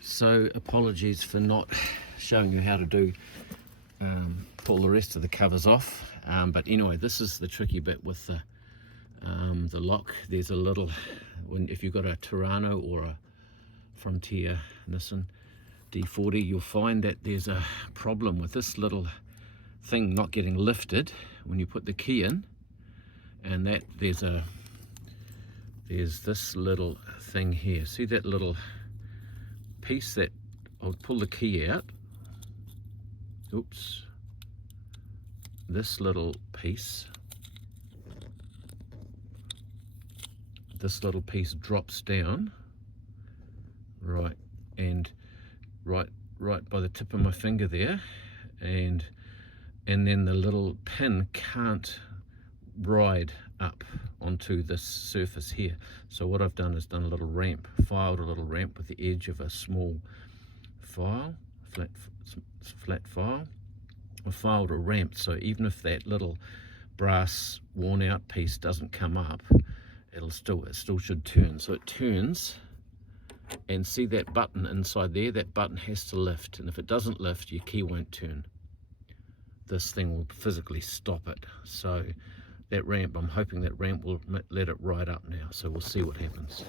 So apologies for not showing you how to do pull the rest of the covers off, but anyway, this is the tricky bit with the lock. There's a little, if you've got a Torano or a Frontier Nissan D40, you'll find that there's a problem with this little thing not getting lifted when you put the key in, and that there's this little thing here. See that little piece that I'll pull the key out. Oops. This little piece drops down right by the tip of my finger there, and then the little pin can't ride up onto this surface here. So what I've done is done a little ramp, filed a little ramp with the edge of a small file, flat file. I filed a ramp, so even if that little brass worn out piece doesn't come up, it still should turn. So it turns, and see that button inside there, that button has to lift, and if it doesn't lift, your key won't turn. This thing will physically stop it. So that ramp, I'm hoping that ramp will let it ride up now, so we'll see what happens.